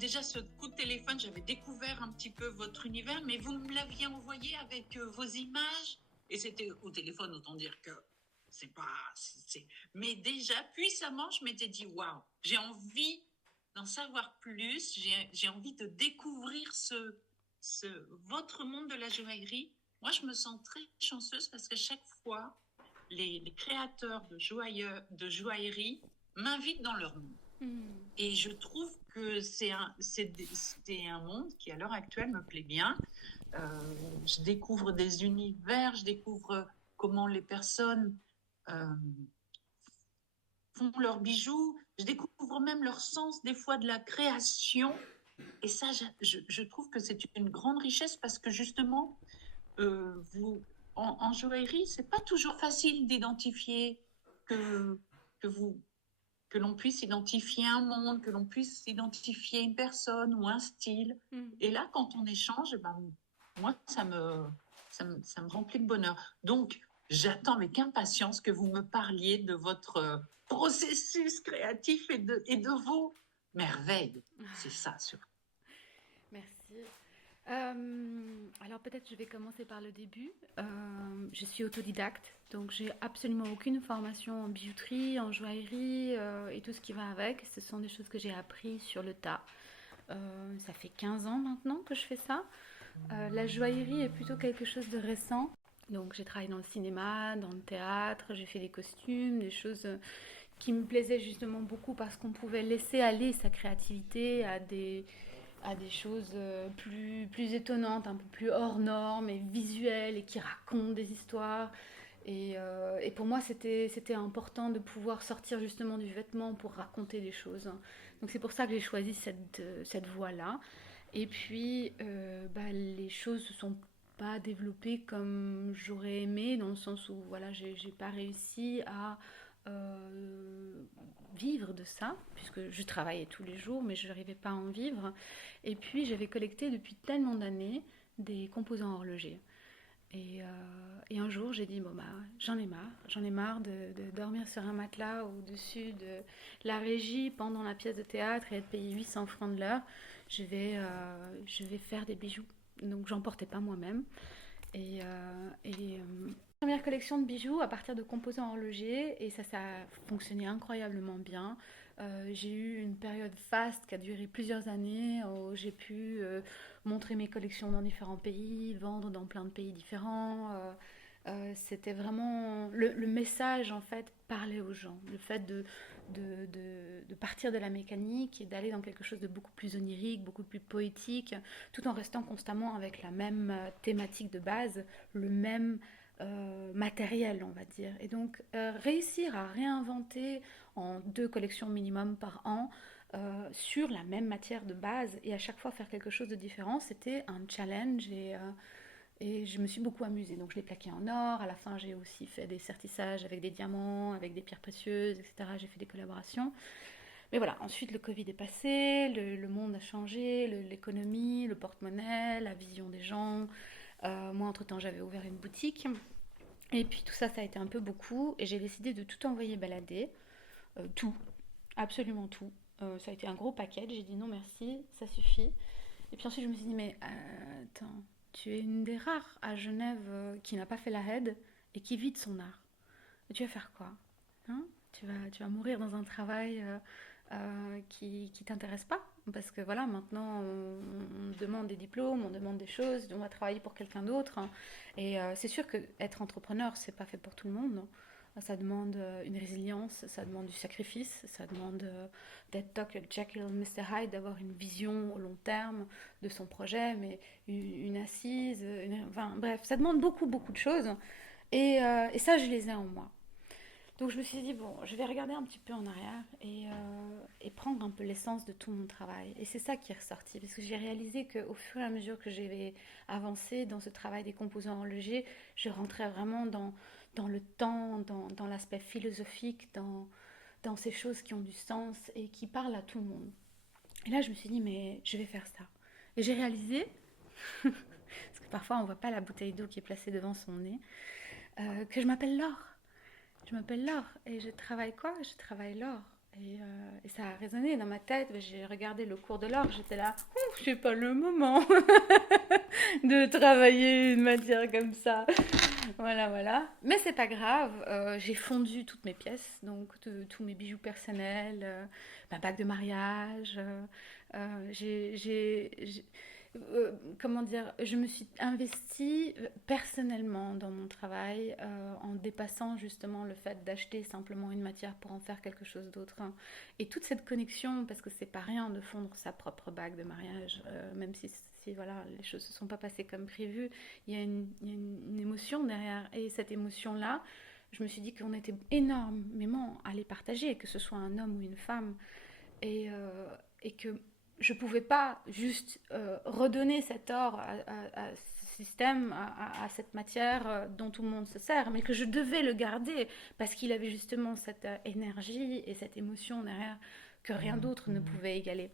déjà ce coup de téléphone, j'avais découvert un petit peu votre univers, mais vous me l'aviez envoyé avec vos images. Et c'était au téléphone, autant dire que c'est pas... Mais déjà, puissamment, je m'étais dit, waouh, j'ai envie d'en savoir plus, j'ai envie de découvrir votre monde de la joaillerie. Moi, je me sens très chanceuse parce qu'à chaque fois, les créateurs de joaillerie m'invitent dans leur monde. Et je trouve que c'est un monde qui, à l'heure actuelle, me plaît bien. Je découvre des univers, je découvre comment les personnes font leurs bijoux, je découvre même leur sens des fois de la création. Et ça, je trouve que c'est une grande richesse parce que justement, en joaillerie, c'est pas toujours facile d'identifier que, que vous que l'on puisse identifier un monde, que l'on puisse identifier une personne ou un style. Et là, quand on échange, moi, ça me remplit de bonheur. Donc, j'attends avec impatience que vous me parliez de votre processus créatif et de vos merveilles. C'est ça, surtout. Merci. Alors peut-être je vais commencer par le début. Je suis autodidacte, donc j'ai absolument aucune formation en bijouterie, en joaillerie et tout ce qui va avec. Ce sont des choses que j'ai appris sur le tas. Ça fait 15 ans maintenant que je fais ça. La joaillerie est plutôt quelque chose de récent. Donc j'ai travaillé dans le cinéma, dans le théâtre, j'ai fait des costumes, des choses qui me plaisaient justement beaucoup parce qu'on pouvait laisser aller sa créativité à des choses plus étonnantes, un peu plus hors normes et visuelles et qui racontent des histoires. Et pour moi, c'était important de pouvoir sortir justement du vêtement pour raconter des choses. Donc c'est pour ça que j'ai choisi cette voie-là. Et puis, les choses se sont pas développées comme j'aurais aimé, dans le sens où voilà, j'ai pas réussi à vivre de ça, puisque je travaillais tous les jours, mais je n'arrivais pas à en vivre. Et puis j'avais collecté depuis tellement d'années des composants horlogers. Et un jour, j'ai dit, bon bah, j'en ai marre de dormir sur un matelas au-dessus de la régie pendant la pièce de théâtre et être payé 800 francs de l'heure. Je vais faire des bijoux. Donc, j'en portais pas moi-même. Première collection de bijoux à partir de composants horlogers et ça a fonctionné incroyablement bien. J'ai eu une période faste qui a duré plusieurs années où j'ai pu montrer mes collections dans différents pays, vendre dans plein de pays différents. C'était vraiment le message en fait parlait aux gens. Le fait de partir de la mécanique et d'aller dans quelque chose de beaucoup plus onirique, beaucoup plus poétique, tout en restant constamment avec la même thématique de base, le même matériel, on va dire. Et donc, réussir à réinventer en 2 collections minimum par an sur la même matière de base et à chaque fois faire quelque chose de différent, c'était un challenge et je me suis beaucoup amusée. Donc, je l'ai plaqué en or. À la fin, j'ai aussi fait des sertissages avec des diamants, avec des pierres précieuses, etc. J'ai fait des collaborations. Mais voilà, ensuite le Covid est passé, le monde a changé, l'économie, le porte-monnaie, la vision des gens. Moi, entre-temps, j'avais ouvert une boutique. Et puis tout ça, ça a été un peu beaucoup. Et j'ai décidé de tout envoyer balader. Tout. Absolument tout. Ça a été un gros paquet. J'ai dit non merci, ça suffit. Et puis ensuite, je me suis dit, mais attends, tu es une des rares à Genève qui n'a pas fait la RAID et qui vit de son art. Et tu vas faire quoi, hein? Tu vas mourir dans un travail qui t'intéresse pas. Parce que voilà, maintenant, on demande des diplômes, on demande des choses, on va travailler pour quelqu'un d'autre. Et c'est sûr que être entrepreneur, c'est pas fait pour tout le monde. Ça demande une résilience, ça demande du sacrifice, ça demande d'être Dr. Jekyll et Mr. Hyde, d'avoir une vision au long terme de son projet, mais une assise, enfin bref, ça demande beaucoup, beaucoup de choses. Et ça, je les ai en moi. Donc je me suis dit, bon, je vais regarder un petit peu en arrière et prendre un peu l'essence de tout mon travail. Et c'est ça qui est ressorti, parce que j'ai réalisé qu'au fur et à mesure que j'avais avancé dans ce travail des composants horlogers, je rentrais vraiment dans le temps, dans l'aspect philosophique, dans ces choses qui ont du sens et qui parlent à tout le monde. Et là, je me suis dit, mais je vais faire ça. Et j'ai réalisé, parce que parfois on ne voit pas la bouteille d'eau qui est placée devant son nez, que je m'appelle Laure. Je m'appelle Laure et je travaille quoi? Je travaille l'or. Et ça a résonné dans ma tête. J'ai regardé le cours de l'or, j'étais là, ouf, c'est pas le moment de travailler une matière comme ça. Voilà, voilà. Mais c'est pas grave, j'ai fondu toutes mes pièces, donc tous mes bijoux personnels, ma bague de mariage. Comment dire, je me suis investie personnellement dans mon travail en dépassant justement le fait d'acheter simplement une matière pour en faire quelque chose d'autre, hein. Et toute cette connexion, parce que c'est pas rien de fondre sa propre bague de mariage, même si voilà, les choses se sont pas passées comme prévu, il y a une émotion derrière. Et cette émotion-là, je me suis dit qu'on était énormément à les partager, que ce soit un homme ou une femme et que je ne pouvais pas juste redonner cet or à ce système, à cette matière dont tout le monde se sert, mais que je devais le garder parce qu'il avait justement cette énergie et cette émotion derrière que rien d'autre ne pouvait égaler.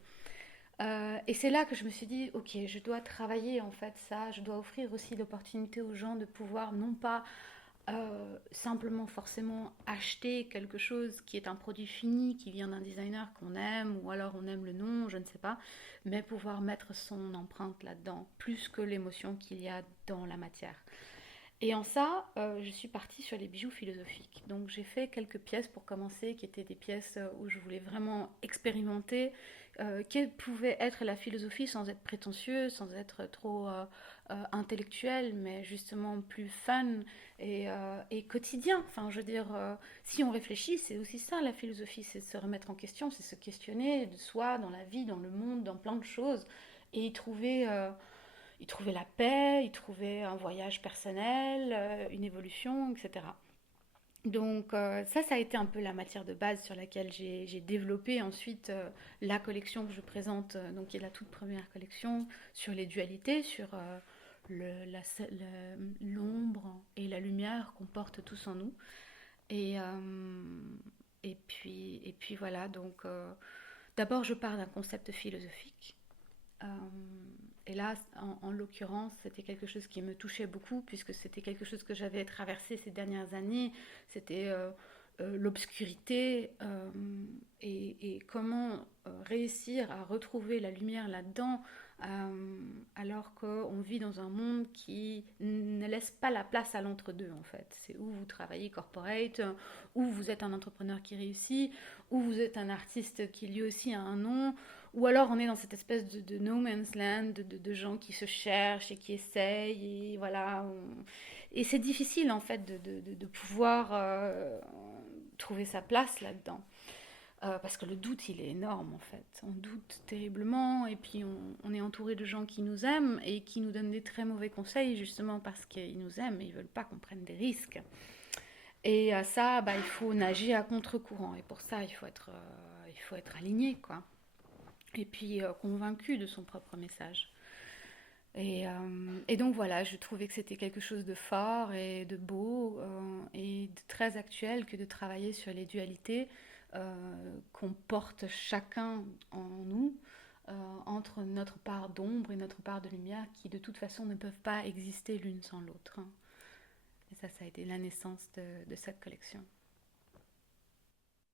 Et c'est là que je me suis dit, ok, je dois travailler en fait ça, je dois offrir aussi l'opportunité aux gens de pouvoir non pas simplement forcément acheter quelque chose qui est un produit fini, qui vient d'un designer qu'on aime, ou alors on aime le nom, je ne sais pas, mais pouvoir mettre son empreinte là-dedans, plus que l'émotion qu'il y a dans la matière. Et en ça, je suis partie sur les bijoux philosophiques. Donc j'ai fait quelques pièces pour commencer, qui étaient des pièces où je voulais vraiment expérimenter quelle pouvait être la philosophie sans être prétentieuse, sans être trop intellectuelle, mais justement plus fun et quotidien. Enfin, je veux dire, si on réfléchit, c'est aussi ça la philosophie, c'est se remettre en question, c'est se questionner de soi, dans la vie, dans le monde, dans plein de choses, et y trouver la paix, y trouver un voyage personnel, une évolution, etc. Donc ça a été un peu la matière de base sur laquelle j'ai développé ensuite la collection que je présente, donc qui est la toute première collection sur les dualités, sur l'ombre et la lumière qu'on porte tous en nous. Et, et puis voilà, donc d'abord je pars d'un concept philosophique. Euh, et là, en l'occurrence, c'était quelque chose qui me touchait beaucoup, puisque c'était quelque chose que j'avais traversé ces dernières années. C'était l'obscurité et comment réussir à retrouver la lumière là-dedans, alors qu'on vit dans un monde qui ne laisse pas la place à l'entre-deux, en fait. C'est où vous travaillez corporate, où vous êtes un entrepreneur qui réussit, où vous êtes un artiste qui lui aussi a un nom, ou alors on est dans cette espèce de no man's land, de gens qui se cherchent et qui essayent, et voilà. Et c'est difficile en fait de pouvoir trouver sa place là-dedans. Parce que le doute, il est énorme en fait. On doute terriblement et puis on est entouré de gens qui nous aiment et qui nous donnent des très mauvais conseils justement parce qu'ils nous aiment et ils ne veulent pas qu'on prenne des risques. Et ça, bah, il faut nager à contre-courant. Et pour ça, il faut être aligné, quoi. Et puis convaincu de son propre message. Et donc voilà, je trouvais que c'était quelque chose de fort et de beau et de très actuel que de travailler sur les dualités qu'on porte chacun en nous, entre notre part d'ombre et notre part de lumière qui de toute façon ne peuvent pas exister l'une sans l'autre, hein. Et ça a été la naissance de cette collection.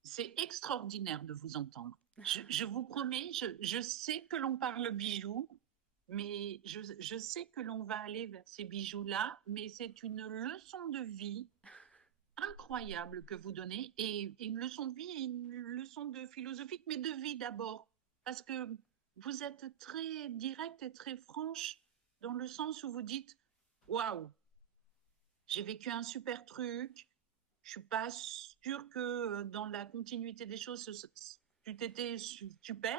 C'est extraordinaire de vous entendre. Je vous promets, je sais que l'on parle bijoux, mais je sais que l'on va aller vers ces bijoux-là, mais c'est une leçon de vie incroyable que vous donnez, et une leçon de vie et une leçon de philosophique, mais de vie d'abord, parce que vous êtes très direct et très franche dans le sens où vous dites, waouh, j'ai vécu un super truc, je suis pas sûre que dans la continuité des choses, tu été super.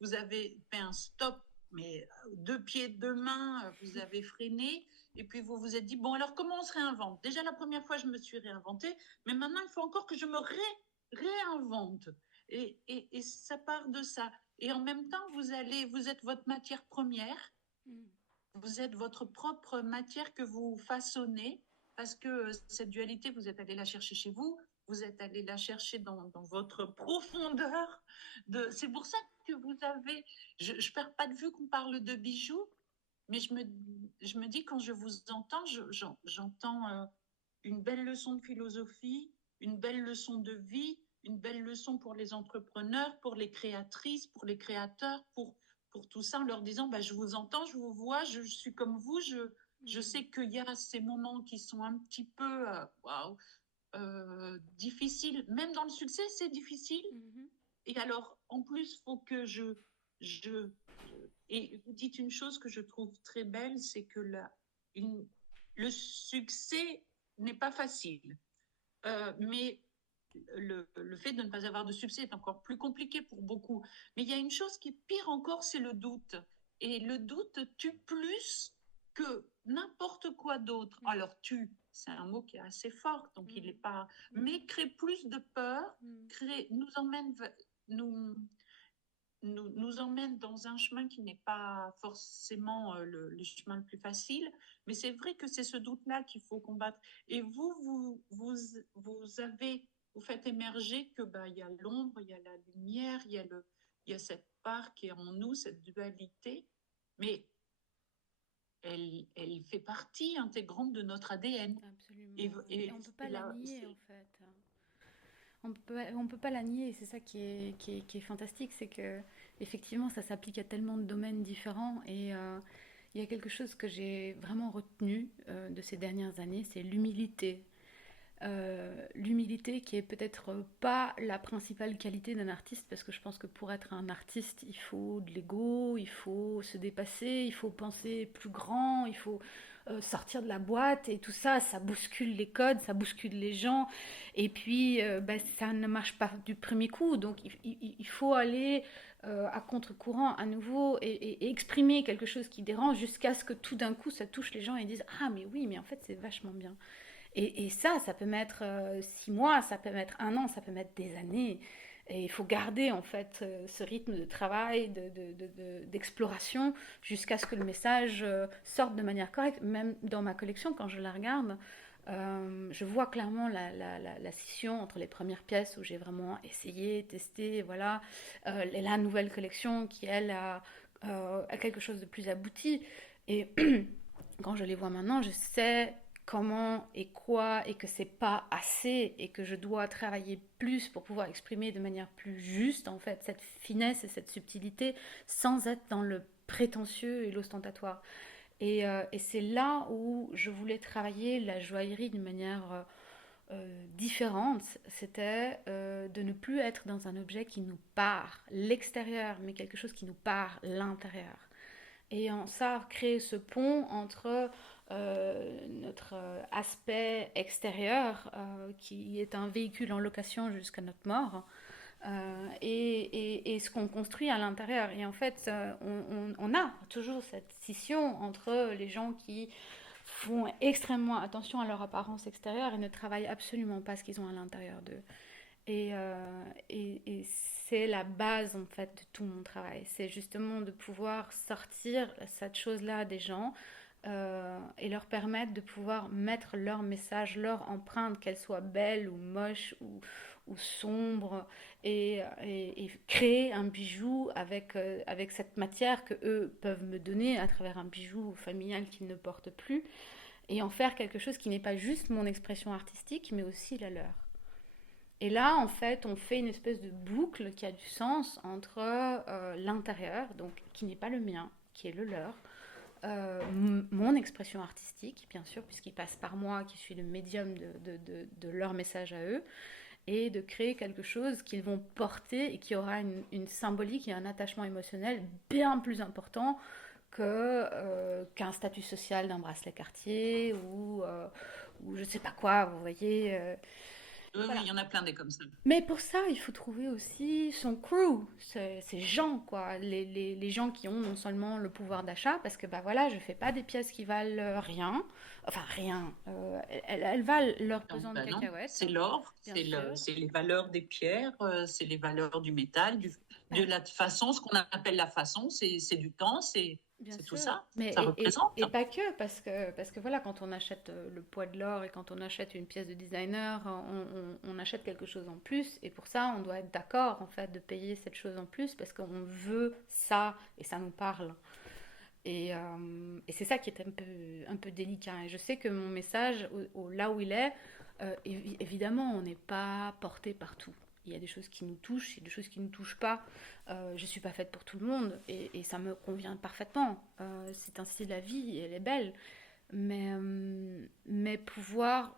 Vous avez fait un stop, mais deux pieds, deux mains, vous avez freiné. Et puis vous vous êtes dit, bon, alors comment on se réinvente? Déjà, la première fois, je me suis réinventée, mais maintenant, il faut encore que je me réinvente. Et ça part de ça. Et en même temps, vous êtes votre matière première, Mm. vous êtes votre propre matière que vous façonnez, parce que cette dualité, vous êtes allé la chercher chez vous, vous êtes allé la chercher dans votre profondeur. C'est pour ça que vous avez... Je ne perds pas de vue qu'on parle de bijoux, mais je me dis, quand je vous entends, j'entends une belle leçon de philosophie, une belle leçon de vie, une belle leçon pour les entrepreneurs, pour les créatrices, pour les créateurs, pour tout ça, en leur disant, bah, je vous entends, je vous vois, je suis comme vous, je sais qu'il y a ces moments qui sont un petit peu waouh, difficiles. Même dans le succès, c'est difficile. Mhm. Et alors, en plus, il faut que je... Et vous dites une chose que je trouve très belle, c'est que une- le succès n'est pas facile. Mais le fait de ne pas avoir de succès est encore plus compliqué pour beaucoup. Mais il y a une chose qui est pire encore, c'est le doute. Et le doute tue plus que n'importe quoi d'autre. Mhm. Alors tue, c'est un mot qui est assez fort, donc il n'est Mhm. pas... Mhm. Mais crée plus de peur, Mhm. nous emmène, nous, nous emmène dans un chemin qui n'est pas forcément le chemin le plus facile, mais c'est vrai que c'est ce doute-là qu'il faut combattre. Et vous avez, vous faites émerger que bah, il y a l'ombre, il y a la lumière, il y a cette part qui est en nous, cette dualité, mais elle fait partie intégrante de notre ADN. Absolument. Et on ne peut pas C'est la là, nier, en fait. On peut pas la nier, et c'est ça qui est fantastique, c'est que effectivement ça s'applique à tellement de domaines différents, et il y a quelque chose que j'ai vraiment retenu de ces dernières années, c'est l'humilité. L'humilité qui est peut-être pas la principale qualité d'un artiste, parce que je pense que pour être un artiste, il faut de l'ego, il faut se dépasser, il faut penser plus grand, il faut sortir de la boîte, et tout ça, ça bouscule les codes, ça bouscule les gens, et puis bah, ça ne marche pas du premier coup, donc il faut aller à contre-courant à nouveau, et exprimer quelque chose qui dérange jusqu'à ce que tout d'un coup ça touche les gens et disent ah mais oui mais en fait c'est vachement bien. Et ça peut mettre 6 mois, ça peut mettre un an, ça peut mettre des années. Et il faut garder en fait ce rythme de travail, d'exploration, jusqu'à ce que le message sorte de manière correcte. Même dans ma collection, quand je la regarde, je vois clairement la scission entre les premières pièces où j'ai vraiment essayé, testé, voilà, et la nouvelle collection qui, elle, a quelque chose de plus abouti. Et quand je les vois maintenant, je sais comment et quoi, et que c'est pas assez, et que je dois travailler plus pour pouvoir exprimer de manière plus juste en fait cette finesse et cette subtilité, sans être dans le prétentieux et l'ostentatoire. Et c'est là où je voulais travailler la joaillerie d'une manière différente. C'était de ne plus être dans un objet qui nous part l'extérieur, mais quelque chose qui nous part l'intérieur. Et en ça, créer ce pont entre notre aspect extérieur, qui est un véhicule en location jusqu'à notre mort, et ce qu'on construit à l'intérieur. Et en fait, on a toujours cette scission entre les gens qui font extrêmement attention à leur apparence extérieure et ne travaillent absolument pas ce qu'ils ont à l'intérieur d'eux. Et c'est la base en fait de tout mon travail. C'est justement de pouvoir sortir cette chose-là des gens, et leur permettre de pouvoir mettre leur message, leur empreinte, qu'elle soit belle ou moche ou sombre, et créer un bijou avec cette matière que eux peuvent me donner à travers un bijou familial qu'ils ne portent plus, et en faire quelque chose qui n'est pas juste mon expression artistique, mais aussi la leur. Et là, en fait, on fait une espèce de boucle qui a du sens entre l'intérieur, donc qui n'est pas le mien, qui est le leur, mon expression artistique, bien sûr, puisqu'ils passent par moi, qui suis le médium de leur message à eux, et de créer quelque chose qu'ils vont porter et qui aura une symbolique et un attachement émotionnel bien plus important qu'un statut social d'un bracelet Cartier ou je ne sais pas quoi, vous voyez. Oui, oui, Voilà. il y en a plein des comme ça. Mais pour ça, il faut trouver aussi son crew, ces gens, quoi. Les gens qui ont non seulement le pouvoir d'achat, parce que bah voilà, je fais pas des pièces qui valent rien, enfin rien, elles valent leur Non, pesant de bah non, cacahuètes, c'est l'or, bien sûr, c'est les valeurs des pierres, c'est les valeurs du métal, de bah, la façon, ce qu'on appelle la façon, c'est du temps, bien c'est tout sûr. ça, Mais ça représente. et pas que, parce que voilà, quand on achète le poids de l'or et quand on achète une pièce de designer, on achète quelque chose en plus, et pour ça, on doit être d'accord en fait de payer cette chose en plus parce qu'on veut ça et ça nous parle. Et c'est ça qui est un peu délicat. Et je sais que mon message, là où il est, évidemment, on n'est pas porté partout. Il y a des choses qui nous touchent, il y a des choses qui ne nous touchent pas. Je ne suis pas faite pour tout le monde et ça me convient parfaitement. C'est ainsi la vie, elle est belle. Mais pouvoir,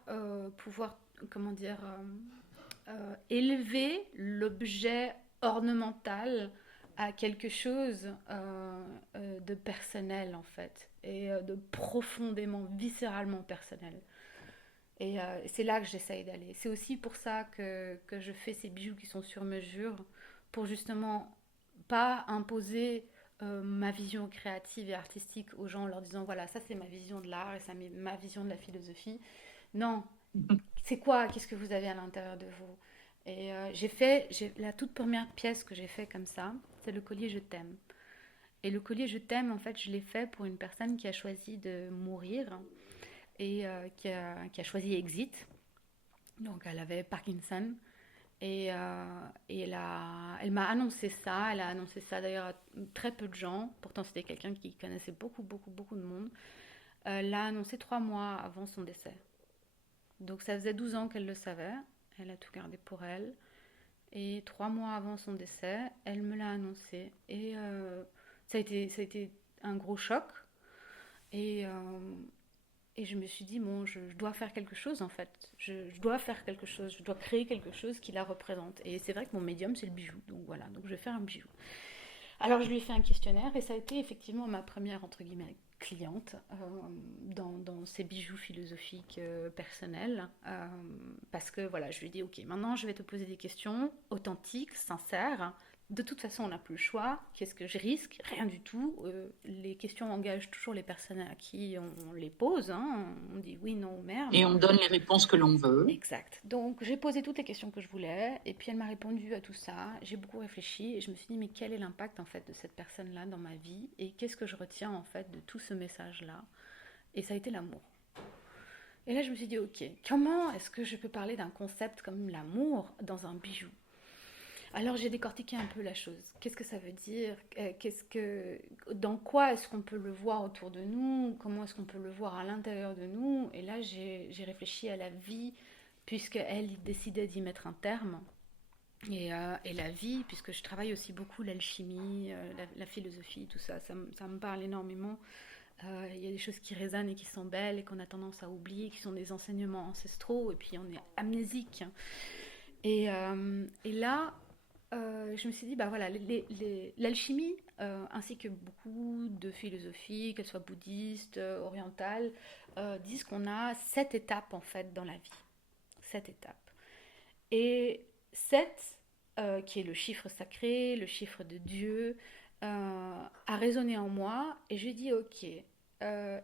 comment dire, élever l'objet ornemental à quelque chose de personnel en fait, et de profondément, viscéralement personnel. Et c'est là que j'essaye d'aller. C'est aussi pour ça que je fais ces bijoux qui sont sur mesure, pour justement pas imposer ma vision créative et artistique aux gens en leur disant voilà, ça c'est ma vision de l'art et ça c'est ma vision de la philosophie. Non, c'est quoi? Qu'est-ce que vous avez à l'intérieur de vous? Et la toute première pièce que j'ai fait comme ça, c'est le collier Je t'aime. Et le collier Je t'aime, en fait, je l'ai fait pour une personne qui a choisi de mourir et qui a choisi Exit. Donc, elle avait Parkinson. Et elle m'a annoncé ça. Elle a annoncé ça d'ailleurs à très peu de gens. Pourtant, c'était quelqu'un qui connaissait beaucoup, beaucoup, beaucoup de monde. Elle l'a annoncé 3 mois avant son décès. Donc, ça faisait 12 ans qu'elle le savait. Elle a tout gardé pour elle. Et 3 mois avant son décès, elle me l'a annoncé. Et ça a été un gros choc. Et, et je me suis dit, bon, je dois faire quelque chose en fait. Je dois faire quelque chose, je dois créer quelque chose qui la représente. Et c'est vrai que mon médium, c'est le bijou. Donc voilà, donc je vais faire un bijou. Alors je lui ai fait un questionnaire et ça a été effectivement ma première, entre guillemets, cliente dans ces bijoux philosophiques personnels. Parce que voilà, je lui ai dit, ok, maintenant je vais te poser des questions authentiques, sincères. De toute façon, on n'a plus le choix. Qu'est-ce que je risque? Rien du tout. Les questions engagent toujours les personnes à qui on les pose. Hein. On dit oui, non, merde. Et on donne les réponses que l'on veut. Exact. Donc j'ai posé toutes les questions que je voulais et puis elle m'a répondu à tout ça. J'ai beaucoup réfléchi et je me suis dit mais quel est l'impact en fait de cette personne-là dans ma vie et qu'est-ce que je retiens en fait de tout ce message-là? Et ça a été l'amour. Et là je me suis dit ok, comment est-ce que je peux parler d'un concept comme l'amour dans un bijou? Alors j'ai décortiqué un peu la chose. Qu'est-ce que ça veut dire? Dans quoi est-ce qu'on peut le voir autour de nous? Comment est-ce qu'on peut le voir à l'intérieur de nous? Et là j'ai réfléchi à la vie, puisqu'elle décidait d'y mettre un terme. Et la vie, puisque je travaille aussi beaucoup l'alchimie, la philosophie, tout ça, ça me parle énormément. Il y a des choses qui résonnent et qui sont belles et qu'on a tendance à oublier, qui sont des enseignements ancestraux, et puis on est amnésique. Et là, je me suis dit, bah voilà, l'alchimie, ainsi que beaucoup de philosophies, qu'elles soient bouddhistes, orientales, disent qu'on a 7 étapes en fait dans la vie. 7 étapes. Et 7, qui est le chiffre sacré, le chiffre de Dieu, a résonné en moi et j'ai dit, ok,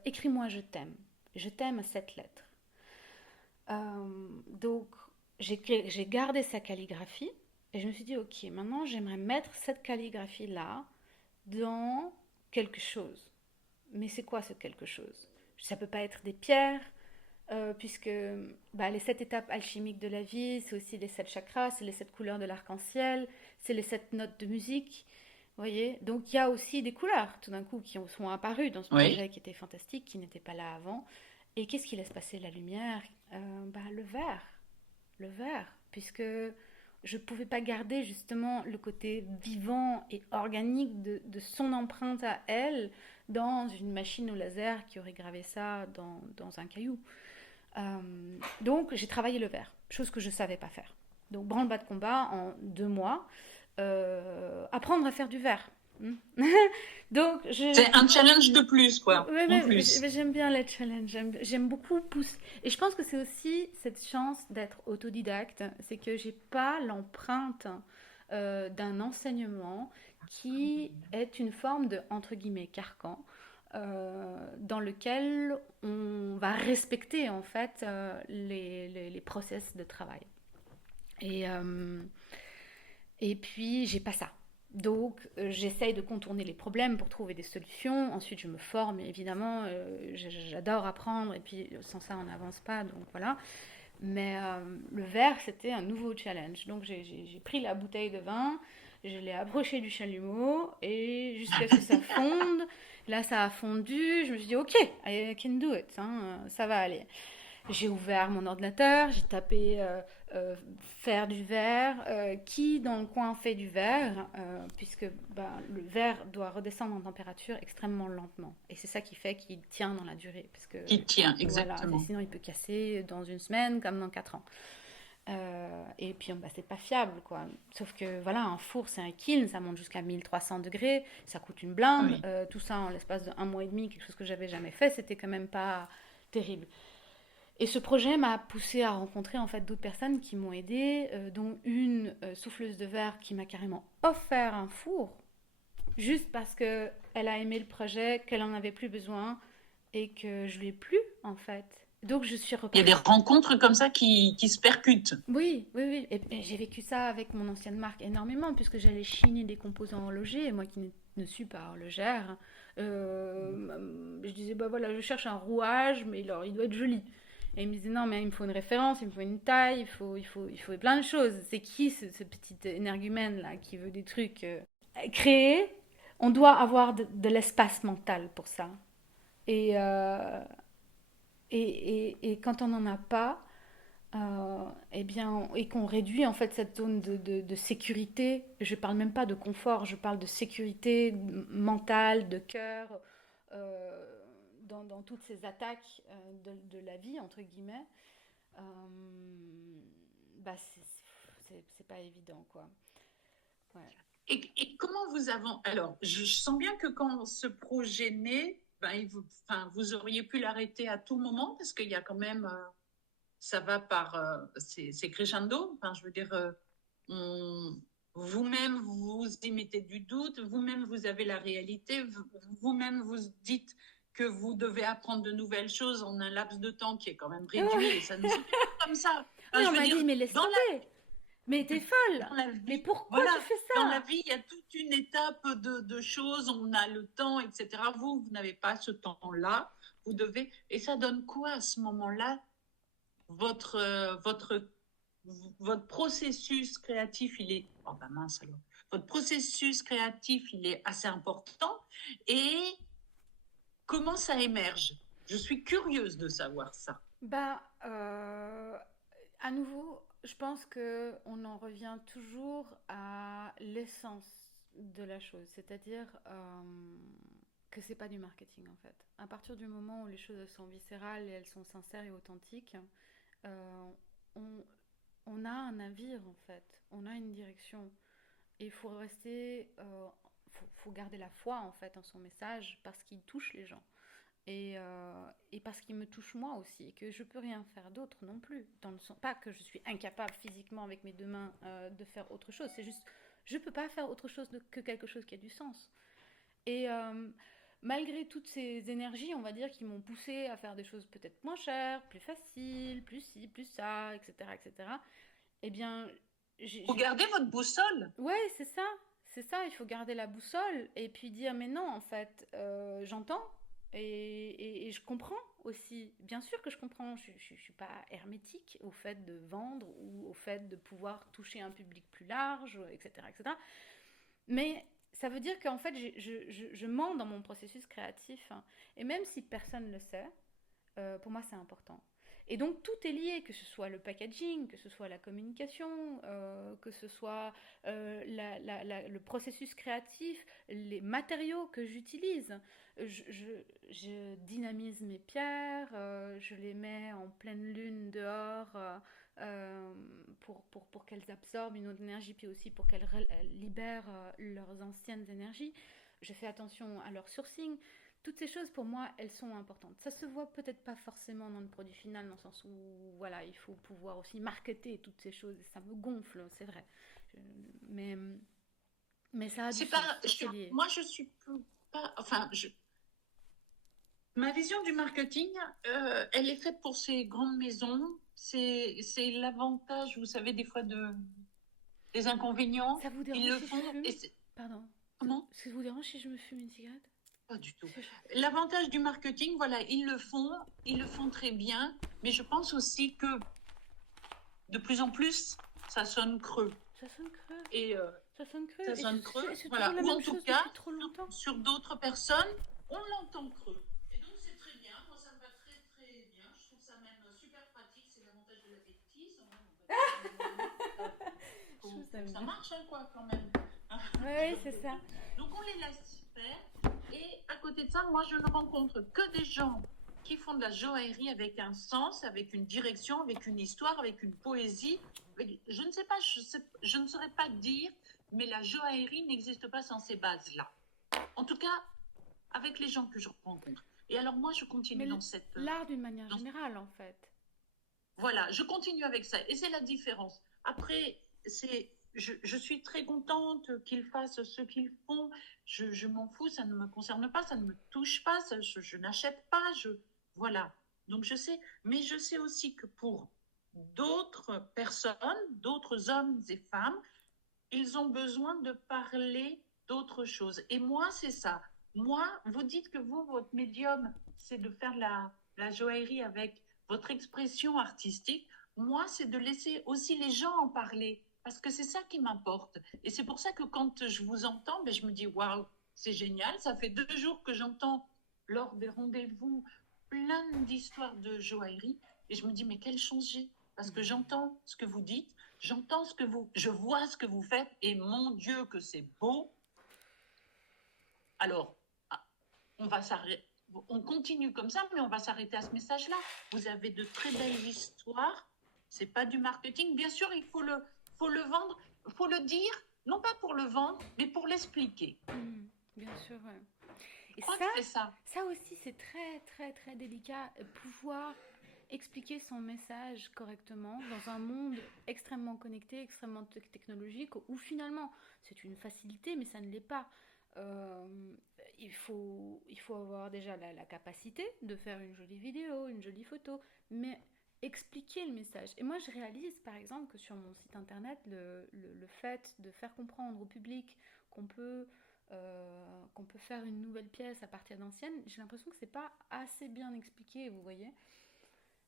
écris-moi je t'aime. Je t'aime à 7 lettres. Donc, j'ai gardé sa calligraphie. Et je me suis dit, ok, maintenant j'aimerais mettre cette calligraphie-là dans quelque chose. Mais c'est quoi ce quelque chose? Ça peut pas être des pierres, puisque les 7 étapes alchimiques de la vie, c'est aussi les 7 chakras, c'est les 7 couleurs de l'arc-en-ciel, c'est les 7 notes de musique. Vous voyez? Donc il y a aussi des couleurs, tout d'un coup, qui sont apparues dans ce projet qui était fantastique, qui n'était pas là avant. Et qu'est-ce qui laisse passer la lumière? Le vert. Le vert, puisque je ne pouvais pas garder justement le côté vivant et organique de son empreinte à elle dans une machine au laser qui aurait gravé ça dans un caillou. Donc j'ai travaillé le verre, chose que je ne savais pas faire. Donc branle-bas de combat en 2 mois, apprendre à faire du verre. Donc, c'est un challenge de plus, quoi. En plus. J'aime bien les challenges. J'aime beaucoup pousser. Et je pense que c'est aussi cette chance d'être autodidacte. C'est que j'ai pas l'empreinte d'un enseignement qui est une forme de, entre guillemets, carcan. Dans lequel on va respecter en fait les process de travail. Et puis, j'ai pas ça. Donc, j'essaye de contourner les problèmes pour trouver des solutions. Ensuite, je me forme, évidemment. J'adore apprendre, et puis sans ça, on n'avance pas. Donc, voilà. Mais le verre, c'était un nouveau challenge. Donc, j'ai pris la bouteille de vin, je l'ai approchée du chalumeau, et jusqu'à ce que ça fonde. Là, ça a fondu. Je me suis dit, OK, I can do it. Hein, ça va aller. J'ai ouvert mon ordinateur, j'ai tapé faire du verre, qui dans le coin fait du verre, puisque ben, le verre doit redescendre en température extrêmement lentement. Et c'est ça qui fait qu'il tient dans la durée, parce que Qui tient, voilà, exactement. sinon il peut casser dans une semaine comme dans 4 ans. Et puis, bah, c'est pas fiable, quoi. Sauf que, voilà, un four, c'est un kiln, ça monte jusqu'à 1300 degrés, ça coûte une blinde. Oui. Tout ça en l'espace de 1 mois et demi, quelque chose que j'avais jamais fait, c'était quand même pas terrible. Et ce projet m'a poussé à rencontrer en fait d'autres personnes qui m'ont aidé, dont une souffleuse de verre qui m'a carrément offert un four, juste parce que elle a aimé le projet, qu'elle en avait plus besoin et que je lui ai plu en fait. Donc je suis Il y a des repartie. rencontres comme ça qui se percutent. Oui, oui, oui. Et j'ai vécu ça avec mon ancienne marque énormément, puisque j'allais chiner des composants horlogers, et moi qui ne suis pas horlogère, je disais, bah voilà, je cherche un rouage, mais alors, il doit être joli. Et il me disait, non, mais il me faut une référence, il me faut une taille, il faut plein de choses. C'est qui ce petit énergumène là qui veut des trucs créés? On doit avoir de l'espace mental pour ça. Et, euh, et quand on n'en a pas, eh bien, et qu'on réduit en fait cette zone de sécurité. Je parle même pas de confort, je parle de sécurité mentale, de cœur, dans toutes ces attaques de la vie entre guillemets. Euh, bah c'est pas évident quoi. Ouais. Et comment vous avez... Alors, je sens bien que quand ce projet naît, ben, enfin, vous auriez pu l'arrêter à tout moment parce qu'il y a quand même... ça va par... c'est crescendo. Enfin, je veux dire, on- vous-même, vous y mettez du doute, vous-même, vous avez la réalité, vous-même, vous dites que vous devez apprendre de nouvelles choses en un laps de temps qui est quand même réduit et ça ne se fait pas comme ça. Oui, Enfin, je on veux m'a dire, dit mais laisse dans tomber, mais t'es folle, dans la mais vie, pourquoi voilà, tu fais dans la ça? vie, il y a toute une étape de choses, on a le temps, etc. Vous n'avez pas ce temps-là, vous devez, et ça donne quoi à ce moment-là, votre, votre processus créatif, il est, oh ben mince alors, votre processus créatif, il est assez important, et comment ça émerge? Je suis curieuse de savoir ça. Bah, à nouveau, je pense que on en revient toujours à l'essence de la chose, c'est-à-dire que c'est pas du marketing en fait. À partir du moment où les choses sont viscérales et elles sont sincères et authentiques, euh, on, on a un navire en fait, on a une direction et il faut rester, faut garder la foi en fait en son message parce qu'il touche les gens et parce qu'il me touche moi aussi et que je peux rien faire d'autre non plus. Dans le sens, pas que je suis incapable physiquement avec mes deux mains de faire autre chose, c'est juste je peux pas faire autre chose que quelque chose qui a du sens. Et malgré toutes ces énergies, on va dire, qui m'ont poussé à faire des choses peut-être moins chères, plus faciles, plus ci, plus ça, etc., etc., eh bien, Vous gardez votre boussole. ouais, c'est ça. C'est ça, il faut garder la boussole et puis dire mais non, en fait, j'entends et je comprends aussi. Bien sûr que je comprends, je suis pas hermétique au fait de vendre ou au fait de pouvoir toucher un public plus large, etc. etc. Mais ça veut dire qu'en fait, je mens dans mon processus créatif, hein. Et même si personne ne le sait, pour moi, c'est important. Et donc, tout est lié, que ce soit le packaging, que ce soit la communication, que ce soit le processus créatif, les matériaux que j'utilise. Je dynamise mes pierres, je les mets en pleine lune dehors pour qu'elles absorbent une autre énergie, puis aussi pour qu'elles libèrent leurs anciennes énergies. Je fais attention à leur sourcing. Toutes ces choses, pour moi, elles sont importantes. Ça se voit peut-être pas forcément dans le produit final, dans le sens où, voilà, il faut pouvoir aussi marketer toutes ces choses. Ça me gonfle, c'est vrai. Je- mais, mais ça a du C'est pas, sens, c'est lié. moi, je suis pas, enfin, ma vision du marketing, elle est faite pour ces grandes maisons. C'est l'avantage, vous savez, des fois des inconvénients. Ça vous Ils dérange le si je font. fume? Et c'est, Pardon. comment? Est-ce que ça vous dérange si je me fume une cigarette? Pas du tout. Parce que L'avantage du marketing, voilà, ils le font très bien. Mais je pense aussi que de plus en plus, ça sonne creux. ça sonne creux. Et Ça sonne creux. ça Et sonne creux, c'est toujours voilà. la Ou même en tout chose cas, depuis trop longtemps. sur d'autres personnes, on l'entend creux. Et donc c'est très bien, moi ça me va très très bien, je trouve ça même super ça ça vient. marche, hein, quoi, quand même. Oui, c'est ça. Donc on les laisse faire. Et à côté de ça, moi, je ne rencontre que des gens qui font de la joaillerie avec un sens, avec une direction, avec une histoire, avec une poésie. Je ne sais pas, je ne saurais pas dire, mais la joaillerie n'existe pas sans ces bases-là. En tout cas, avec les gens que je rencontre. Et alors moi, je continue Mais dans cette... l'art d'une manière dans- générale, en fait. Voilà, je continue avec ça. Et c'est la différence. Après, je suis très contente qu'ils fassent ce qu'ils font. Je m'en fous, ça ne me concerne pas, ça ne me touche pas, je n'achète pas. Voilà. Donc je sais, mais je sais aussi que pour d'autres personnes, d'autres hommes et femmes, ils ont besoin de parler d'autre chose. Et moi, c'est ça. Moi, vous dites que vous, votre médium, c'est de faire la joaillerie avec votre expression artistique. Moi, c'est de laisser aussi les gens en parler. Parce que c'est ça qui m'importe. Et c'est pour ça que quand je vous entends, ben, je me dis, waouh, c'est génial. Ça fait 2 jours que j'entends lors des rendez-vous plein d'histoires de joaillerie. Et je me dis, mais quelle chance j'ai. Parce que j'entends ce que vous dites, j'entends je vois ce que vous faites, et mon Dieu que c'est beau. Alors, ah, on va s'arrêter, on continue comme ça, mais on va s'arrêter à ce message-là. Vous avez de très belles histoires. C'est pas du marketing. Bien sûr, faut le vendre, faut le dire, non pas pour le vendre, mais pour l'expliquer. Bien sûr, ouais. Je Et crois que c'est ça. ça aussi, c'est très, très, très délicat. Pouvoir expliquer son message correctement dans un monde extrêmement connecté, extrêmement technologique, où finalement, c'est une facilité, mais ça ne l'est pas. Euh, il faut avoir déjà la capacité de faire une jolie vidéo, une jolie photo, mais expliquer le message. Et moi, je réalise, par exemple, que sur mon site internet, le fait de faire comprendre au public qu'on peut qu'on peut faire une nouvelle pièce à partir d'anciennes, j'ai l'impression que c'est pas assez bien expliqué, vous voyez.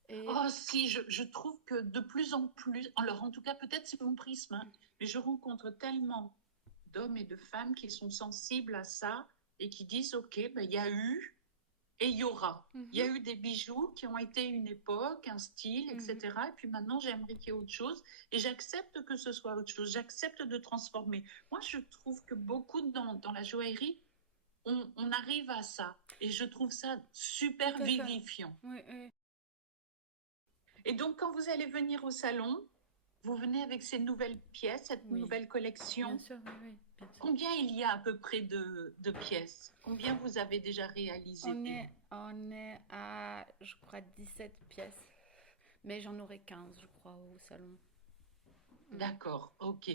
Et Oh, si, je trouve que de plus en plus, alors en tout cas, peut-être c'est mon prisme, hein, mais je rencontre tellement d'hommes et de femmes qui sont sensibles à ça et qui disent, OK, ben, il y a eu et il y aura. Il y a Mhm, eu des bijoux qui ont été une époque, un style, mhm. etc. Et puis maintenant, j'aimerais qu'il y ait autre chose. Et j'accepte que ce soit autre chose. J'accepte de transformer. Moi, je trouve que beaucoup dans la joaillerie, on arrive à ça. Et je trouve ça Tout super à fait. vivifiant. Oui, oui. Et donc, quand vous allez venir au salon, vous venez avec ces nouvelles pièces, cette Oui, nouvelle bien collection. sûr, oui, oui, bien sûr. Combien il y a à peu près de pièces? Combien vous avez déjà réalisé? On est à, je crois, 17 pièces. Mais j'en aurai 15, je crois, au salon. Mm. D'accord, ok.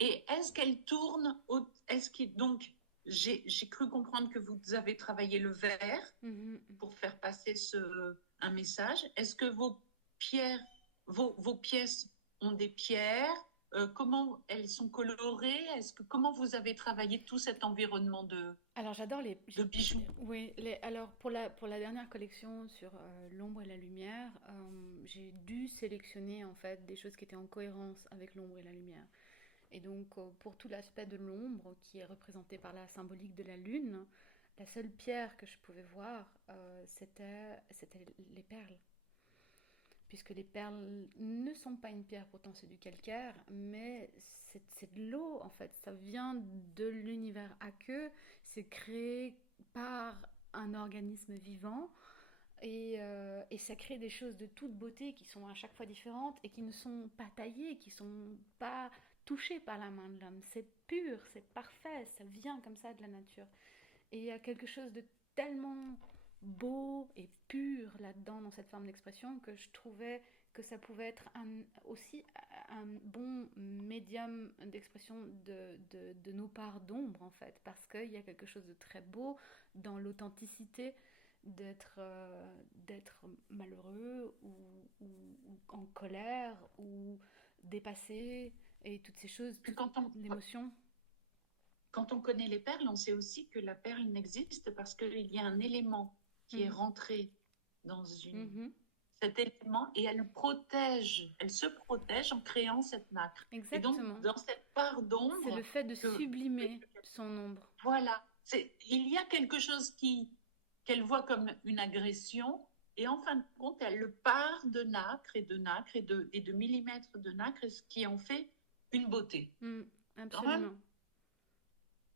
Et est-ce qu'elle tourne est-ce que donc j'ai cru comprendre que vous avez travaillé le verre Mhm. pour faire passer un message. Est-ce que pierres, vos pièces ont des pierres? Comment elles sont colorées? Comment vous avez travaillé tout cet environnement Alors j'adore de bijoux? oui, alors pour la dernière collection sur l'ombre et la lumière, j'ai dû sélectionner en fait des choses qui étaient en cohérence avec l'ombre et la lumière. Et donc pour tout l'aspect de l'ombre qui est représenté par la symbolique de la lune, la seule pierre que je pouvais voir, c'était les perles. Puisque les perles ne sont pas une pierre, pourtant c'est du calcaire, mais c'est de l'eau en fait. Ça vient de l'univers aqueux, c'est créé par un organisme vivant et ça crée des choses de toute beauté qui sont à chaque fois différentes et qui ne sont pas taillées, qui ne sont pas touchées par la main de l'homme. C'est pur, c'est parfait, ça vient comme ça de la nature. Et il y a quelque chose de tellement beau et pur là-dedans, dans cette forme d'expression, que je trouvais que ça pouvait être aussi un bon médium d'expression de nos parts d'ombre, en fait, parce qu'il y a quelque chose de très beau dans l'authenticité d'être malheureux ou en colère ou dépassé et toutes ces choses, Puis toutes l'émotion. quand on connaît les perles, on sait aussi que la perle n'existe parce qu'il y a un élément qui est Mhm. rentré dans Mhm. cet élément et elle se protège en créant cette nacre. Et donc, Exactement. dans cette part C'est le d'ombre, fait de sublimer son ombre. voilà, il y a quelque chose qu'elle voit comme une agression et en fin de compte, elle le part de nacre et de nacre et de millimètres de nacre, ce qui en fait une beauté. Mm, Quand même absolument.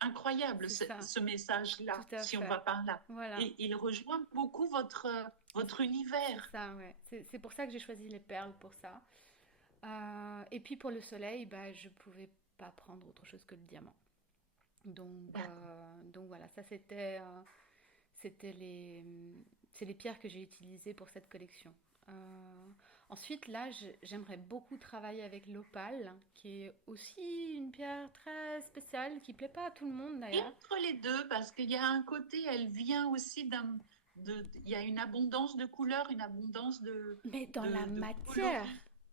incroyable C'est ça. ce message-là, Tout à si on fait. va par là. Voilà. Et il rejoint beaucoup votre C'est univers. ça, ouais. C'est pour ça que j'ai choisi les perles pour ça. Et puis pour le soleil, bah, je pouvais pas prendre autre chose que le diamant. D'accord. Donc voilà, ça c'était c'est les pierres que j'ai utilisées pour cette collection. Euh, Ensuite, là, j'aimerais beaucoup travailler avec l'opale, qui est aussi une pierre très spéciale, qui plaît pas à tout le monde Et d'ailleurs. entre les deux, parce qu'il y a un côté, elle vient aussi il y a une abondance de couleurs, une abondance Mais de coloris.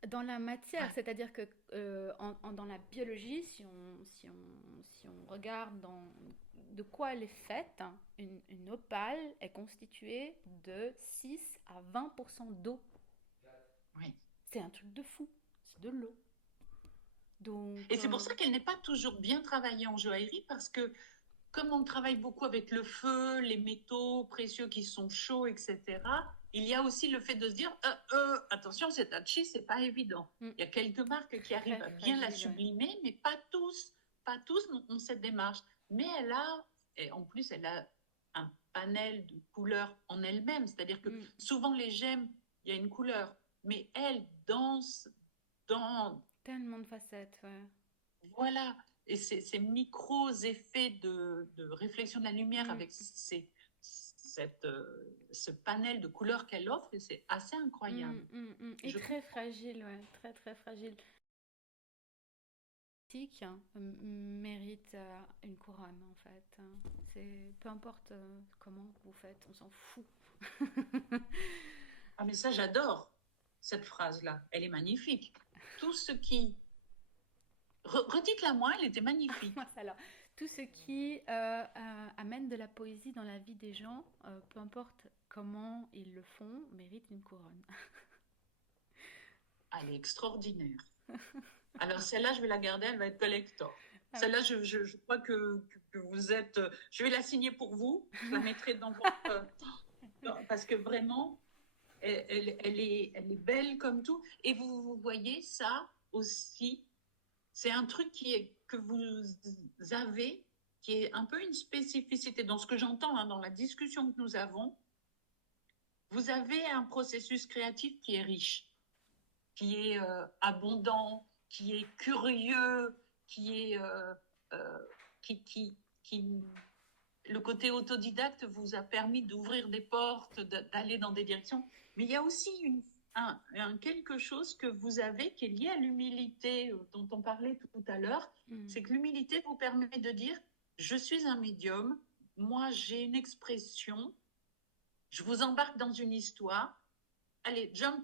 dans la matière, Ouais, c'est-à-dire que dans la biologie, si on regarde de quoi elle est faite, hein, une opale est constituée de 6 à 20% d'eau. ouais. C'est un truc de fou, c'est de l'eau. Donc, Et c'est pour ça qu'elle n'est pas toujours bien travaillée en joaillerie, parce que comme on travaille beaucoup avec le feu, les métaux précieux qui sont chauds, etc., il y a aussi le fait de se dire attention, c'est touchy, c'est pas évident. hmm, Il y a quelques marques qui arrivent très à bien la fragile, ouais. sublimer, mais pas tous. Pas tous ont cette démarche. Mais elle a, et en plus, elle a un panel de couleurs en elle-même. C'est-à-dire que Hmm, souvent, les gemmes, il y a une couleur, mais elle danse dans, tellement de facettes, ouais. voilà, et ces micros effets de réflexion de la lumière Hmm, avec ce panel de couleurs qu'elle offre, et c'est assez incroyable. Et Je très comprends. fragile, ouais, très très fragile. Mérite une couronne en fait. C'est peu importe comment vous faites, on s'en fout. Ah, mais ça, j'adore cette phrase-là. Elle est magnifique. Tout ce qui. Redites-la moi, elle était magnifique. Alors, tout ce qui amène de la poésie dans la vie des gens, peu importe comment ils le font, mérite une couronne. Elle est extraordinaire. Alors, celle-là, je vais la garder, elle va être collector. Ah, Celle-là, je crois que vous êtes. Je vais la signer pour vous. Je la mettrai dans votre. Parce que vraiment, elle est belle comme tout. Et vous voyez ça aussi, c'est un truc que vous avez, qui est un peu une spécificité dans ce que j'entends, hein, dans la discussion que nous avons. Vous avez un processus créatif qui est riche, qui est abondant, qui est curieux, qui est euh, qui le côté autodidacte vous a permis d'ouvrir des portes, d'aller dans des directions. Mais il y a aussi quelque chose que vous avez qui est lié à l'humilité dont on parlait tout à l'heure. mm, C'est que l'humilité vous permet de dire, je suis un médium, moi j'ai une expression, je vous embarque dans une histoire, allez, jump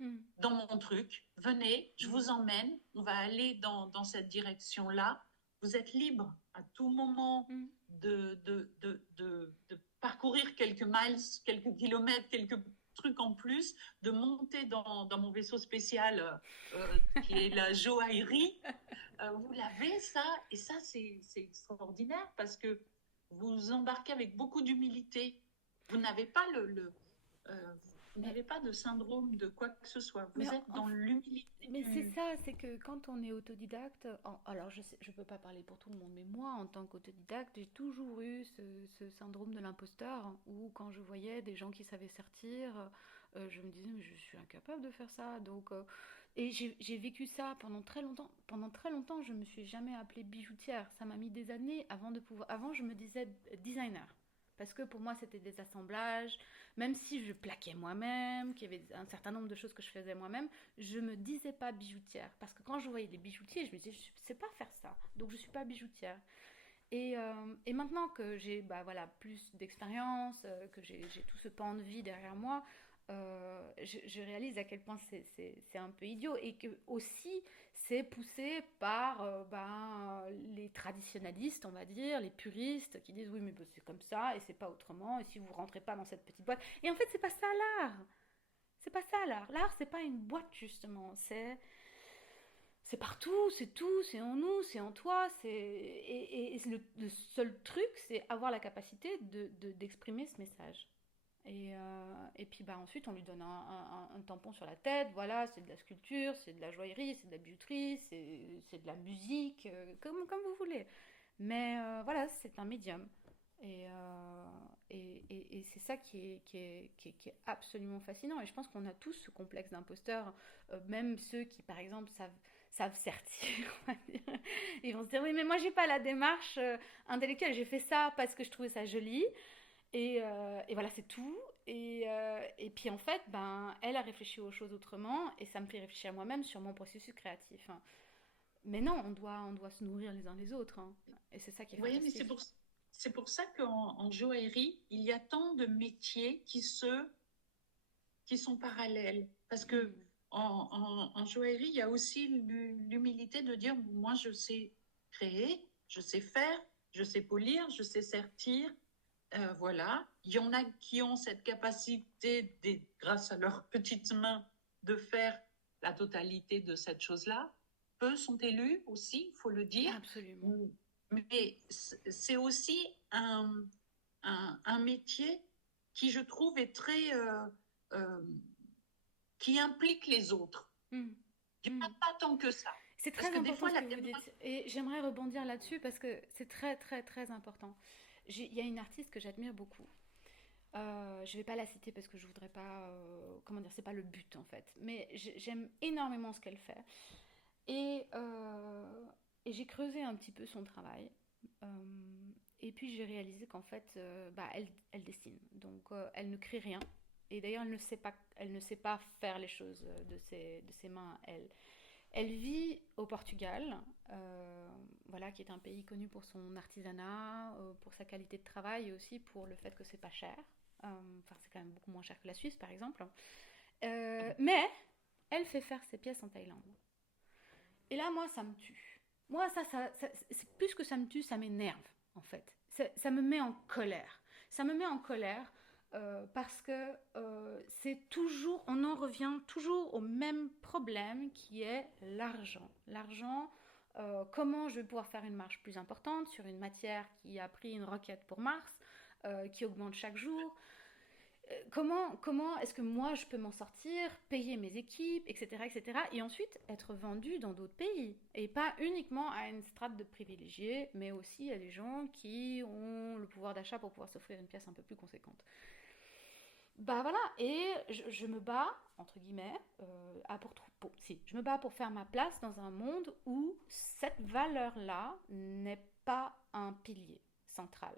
mm, dans mon truc, venez, je mm, vous emmène, on va aller dans cette direction-là. Vous êtes libre à tout moment mm. de parcourir quelques miles, quelques kilomètres, quelques trucs en plus, de monter dans mon vaisseau spécial qui est la joaillerie. Vous l'avez, ça, et ça, c'est extraordinaire parce que vous embarquez avec beaucoup d'humilité. Vous n'avez pas vous Mais, n'avez pas de syndrome de quoi que ce soit. mais Vous êtes dans l'humilité Mais c'est du. ça, c'est que quand on est autodidacte, alors je peux pas parler pour tout le monde, mais moi en tant qu'autodidacte, j'ai toujours eu ce syndrome de l'imposteur où quand je voyais des gens qui savaient sortir, je me disais mais je suis incapable de faire ça. Et j'ai vécu ça pendant très longtemps. Pendant très longtemps, je me suis jamais appelée bijoutière. Ça m'a mis des années avant de pouvoir. Avant, je me disais designer. Parce que pour moi, c'était des assemblages, même si je plaquais moi-même, qu'il y avait un certain nombre de choses que je faisais moi-même, je me disais pas bijoutière parce que quand je voyais les bijoutiers, je me disais je sais pas faire ça, donc je suis pas bijoutière. Et maintenant que j'ai bah voilà plus d'expérience, que j'ai tout ce pan de vie derrière moi, je réalise à quel point c'est un peu idiot et que aussi c'est poussé par les traditionalistes, on va dire, les puristes qui disent oui mais bah, c'est comme ça et c'est pas autrement et si vous rentrez pas dans cette petite boîte. Et en fait c'est pas ça l'art. C'est pas ça l'art. L'art, c'est pas une boîte justement. C'est partout, c'est tout, c'est en nous, c'est en toi. Et le seul truc, c'est avoir la capacité d'exprimer ce message. Et puis bah, ensuite, on lui donne un tampon sur la tête. Voilà, c'est de la sculpture, c'est de la joaillerie, c'est de la bijouterie, c'est de la musique, comme vous voulez. Mais voilà, c'est un médium. Et c'est ça qui est absolument fascinant. Et je pense qu'on a tous ce complexe d'imposteur, même ceux qui, par exemple, savent sertir, on va dire. Ils vont se dire, oui, mais moi, j'ai pas la démarche intellectuelle. J'ai fait ça parce que je trouvais ça joli. Et voilà, c'est tout. Et puis en fait, ben, elle a réfléchi aux choses autrement et ça me fait réfléchir moi-même sur mon processus créatif, hein. Mais non, on doit se nourrir les uns les autres, hein. Et c'est ça qui est Oui, mais fantastique. c'est pour ça qu'en joaillerie, il y a tant de métiers qui sont parallèles. Parce que Mm. en joaillerie, il y a aussi l'humilité de dire, moi, je sais créer, je sais faire, je sais polir, je sais sertir. Voilà. Il y en a qui ont cette capacité, grâce à leurs petites mains, de faire la totalité de cette chose-là. Peu sont élus aussi, il faut le dire. Absolument. Mais c'est aussi un métier qui, je trouve, est très... euh, qui implique les autres. Mm. Pas, Mm. pas tant que ça. C'est Parce très que des important fois, ce la que vous démarche... dites. Et j'aimerais rebondir là-dessus parce que c'est très, très, très important. Il y a une artiste que j'admire beaucoup. Je vais pas la citer parce que je voudrais pas, comment dire, c'est pas le but en fait. Mais j'aime énormément ce qu'elle fait. Et, euh, et j'ai creusé un petit peu son travail. Et puis j'ai réalisé qu'en fait, bah, elle dessine. Donc elle ne crée rien. Et d'ailleurs, elle ne sait pas faire les choses de ses mains, elle. Elle vit au Portugal, voilà, qui est un pays connu pour son artisanat, pour sa qualité de travail et aussi pour le fait que c'est pas cher. Enfin, c'est quand même beaucoup moins cher que la Suisse, par exemple. Mais elle fait faire ses pièces en Thaïlande. Et là, moi, ça me tue. Moi, c'est plus que ça me tue, ça m'énerve, en fait. Ça me met en colère. Ça me met en colère parce que c'est toujours, on en revient toujours au même problème qui est l'argent. L'argent, comment je vais pouvoir faire une marge plus importante sur une matière qui a pris une roquette pour Mars, qui augmente chaque jour. Comment est-ce que moi je peux m'en sortir, payer mes équipes, etc., etc., et ensuite être vendu dans d'autres pays. Et pas uniquement à une strate de privilégiés, mais aussi à des gens qui ont le pouvoir d'achat pour pouvoir s'offrir une pièce un peu plus conséquente. Bah voilà, et je me bats, entre guillemets, si, je me bats pour faire ma place dans un monde où cette valeur-là n'est pas un pilier central.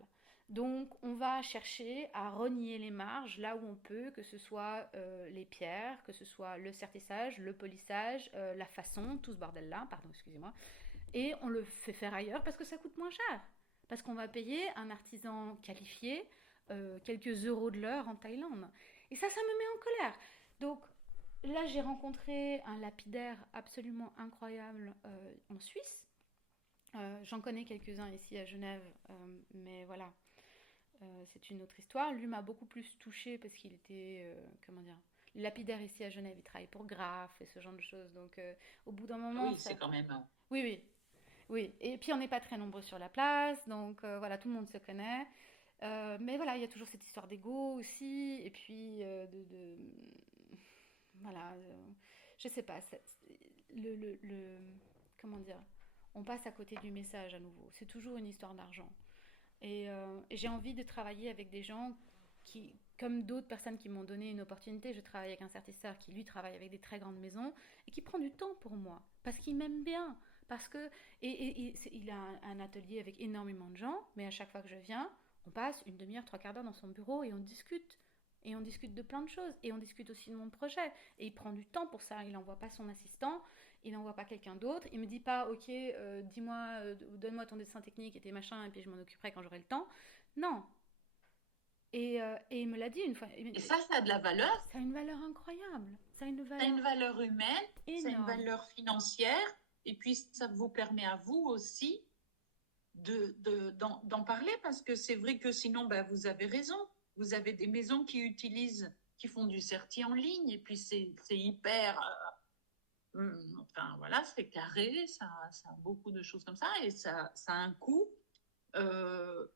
Donc on va chercher à renier les marges là où on peut, que ce soit les pierres, que ce soit le sertissage, le polissage, la façon, tout ce bordel-là, pardon, excusez-moi, et on le fait faire ailleurs parce que ça coûte moins cher. Parce qu'on va payer un artisan qualifié quelques euros de l'heure en Thaïlande. Et ça me met en colère. Donc là, j'ai rencontré un lapidaire absolument incroyable en Suisse. J'en connais quelques-uns ici à Genève, mais voilà, c'est une autre histoire. Lui m'a beaucoup plus touchée parce qu'il était, comment dire, lapidaire ici à Genève. Il travaille pour Graff et ce genre de choses. Donc au bout d'un moment, Oui, ça... c'est quand même... Oui, oui, oui. Et puis on n'est pas très nombreux sur la place, donc voilà, tout le monde se connaît. Mais voilà, il y a toujours cette histoire d'ego aussi, et puis voilà, je sais pas, comment dire, on passe à côté du message à nouveau. C'est toujours une histoire d'argent. Et j'ai envie de travailler avec des gens qui, comme d'autres personnes qui m'ont donné une opportunité, je travaille avec un certisseur qui lui travaille avec des très grandes maisons et qui prend du temps pour moi parce qu'il m'aime bien. Parce que, il a un atelier avec énormément de gens, mais à chaque fois que je viens, on passe une demi-heure, trois quarts d'heure dans son bureau et on discute. Et on discute de plein de choses. Et on discute aussi de mon projet. Et il prend du temps pour ça. Il n'envoie pas son assistant. Il n'envoie pas quelqu'un d'autre. Il me dit pas, ok, dis-moi, donne-moi ton dessin technique et tes machins, et puis je m'en occuperai quand j'aurai le temps. Non. Et il me l'a dit une fois. Et ça a de la valeur, Ça a une valeur incroyable. Ça a une ça a valeur une valeur humaine, ça a une énorme. valeur financière, et puis ça vous permet à vous aussi d'en parler, parce que c'est vrai que sinon, ben, vous avez raison. Vous avez des maisons qui font du certi en ligne, et puis c'est hyper... enfin voilà, c'est carré, ça a beaucoup de choses comme ça, et ça a un coût. Euh,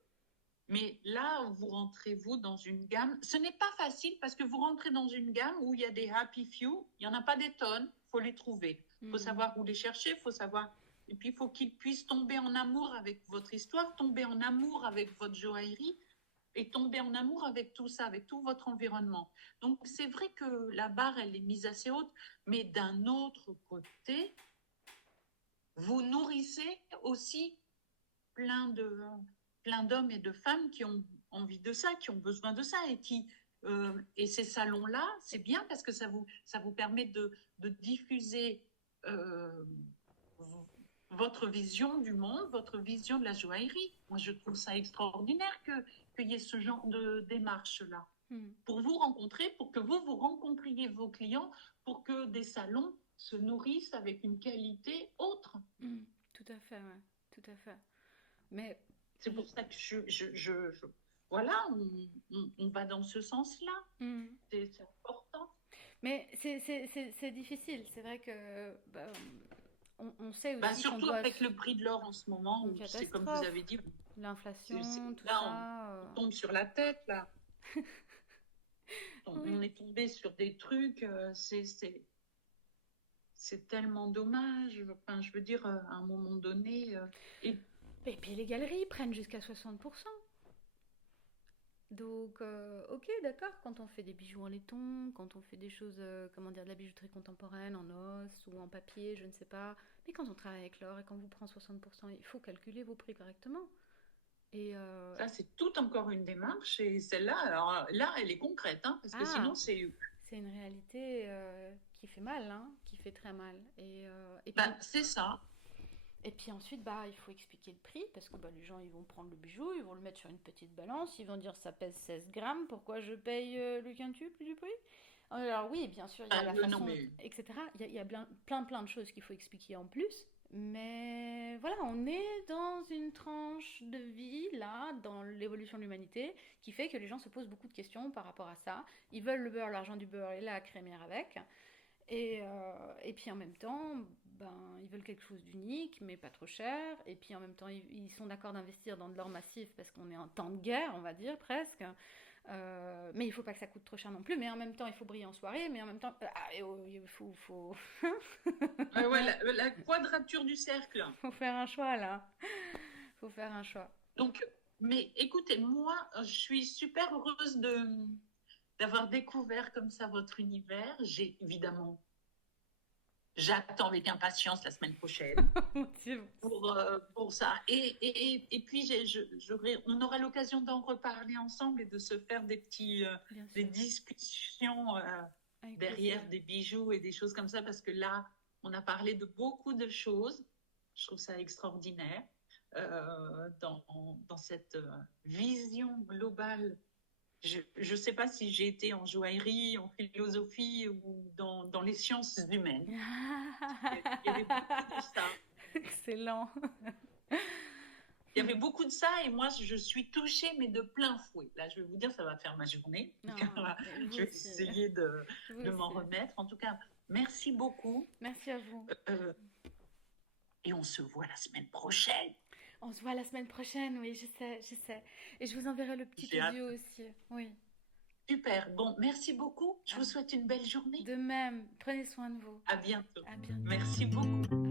Mais là, vous rentrez, vous, dans une gamme. Ce n'est pas facile parce que vous rentrez dans une gamme où il y a des happy few. Il n'y en a pas des tonnes. Il faut les trouver. Il faut savoir où les chercher. Il faut savoir. Et puis, il faut qu'ils puissent tomber en amour avec votre histoire, tomber en amour avec votre joaillerie et tomber en amour avec tout ça, avec tout votre environnement. Donc, c'est vrai que la barre, elle est mise assez haute. Mais d'un autre côté, vous nourrissez aussi plein de plein d'hommes et de femmes qui ont envie de ça, qui ont besoin de ça et ces salons-là, c'est bien parce que ça vous permet de diffuser euh, votre vision du monde, votre vision de la joaillerie. Moi, je trouve ça extraordinaire qu'il y ait ce genre de démarche-là. Pour vous rencontrer, pour que vous rencontriez vos clients, pour que des salons se nourrissent avec une qualité autre. Tout à fait, ouais. Tout à fait. Mais C'est pour ça que voilà, on va dans ce sens-là. C'est important. Mais c'est difficile. C'est vrai que bah, on sait Bah, aussi qu'on surtout doit... avec le prix de l'or en ce moment, Une où c'est comme vous catastrophe. avez dit, L'inflation, tout là, ça. on tombe sur la tête, là. On Oui. est tombé sur des trucs, c'est tellement dommage. Enfin, je veux dire, à un moment donné. Et puis les galeries prennent jusqu'à 60%. Donc, ok, d'accord, quand on fait des bijoux en laiton, quand on fait des choses, comment dire, de la bijouterie contemporaine en os ou en papier, je ne sais pas. Mais quand on travaille avec l'or et qu'on vous prend 60%, il faut calculer vos prix correctement. Et Ça, c'est tout encore une démarche. Et celle-là, alors là, elle est concrète, hein, parce que sinon, c'est. C'est une réalité qui fait mal, hein, qui fait très mal. Et puis, Bah, c'est ça. et puis ensuite, bah, il faut expliquer le prix parce que bah, les gens ils vont prendre le bijou, ils vont le mettre sur une petite balance, ils vont dire ça pèse 16 grammes, pourquoi je paye le quintuple du prix? Alors oui, bien sûr, il y a la Non, façon, mais etc. Il y a plein de choses qu'il faut expliquer en plus. Mais voilà, on est dans une tranche de vie, là, dans l'évolution de l'humanité, qui fait que les gens se posent beaucoup de questions par rapport à ça. Ils veulent le beurre, l'argent du beurre et la crémière avec. Et puis en même temps, ben, ils veulent quelque chose d'unique, mais pas trop cher. Et puis en même temps, ils sont d'accord d'investir dans de l'or massif parce qu'on est en temps de guerre, on va dire presque. Mais il faut pas que ça coûte trop cher non plus. Mais en même temps, il faut briller en soirée. Mais en même temps, il ouais, la quadrature du cercle. faut faire un choix là. Faut faire un choix. Donc, mais écoutez, moi, je suis super heureuse d'avoir découvert comme ça votre univers. J'ai évidemment, j'attends avec impatience la semaine prochaine pour ça. Et puis, on aura l'occasion d'en reparler ensemble et de se faire des discussions derrière des bijoux et des choses comme ça, parce que là, on a parlé de beaucoup de choses. Je trouve ça extraordinaire. Dans cette vision globale. Je ne sais pas si j'ai été en joaillerie, en philosophie ou dans les sciences humaines. Il y avait beaucoup de ça. Excellent. Il y avait beaucoup de ça et moi, je suis touchée, mais de plein fouet. Là, je vais vous dire, ça va faire ma journée. Je vais essayer de m'en remettre. En tout cas, merci beaucoup. Merci à vous. Et on se voit la semaine prochaine. On se voit la semaine prochaine, oui, je sais. Et je vous enverrai le petit audio aussi, oui. Super, bon, merci beaucoup. Je vous souhaite une belle journée. De même, prenez soin de vous. À bientôt. À bientôt. Merci beaucoup.